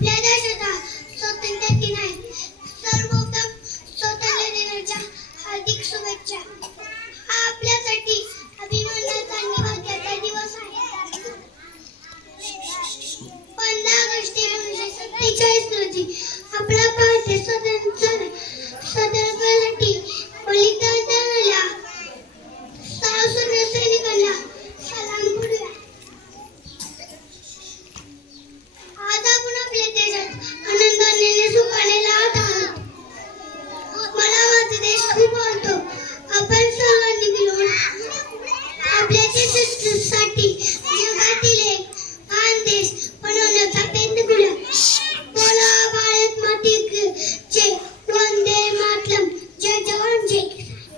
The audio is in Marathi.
आपल्या देशाचा स्वातंत्र्य दिन आहे सर्वोत्तम स्वातंत्र्य दिनाच्या हार्दिक शुभेच्छा. हा आपल्यासाठी अभिमानाचा आणि भाग्याचा दिवस पंधरा ऑगस्ट एकोणीसशे सत्तेचाळीस रोजी This is the second.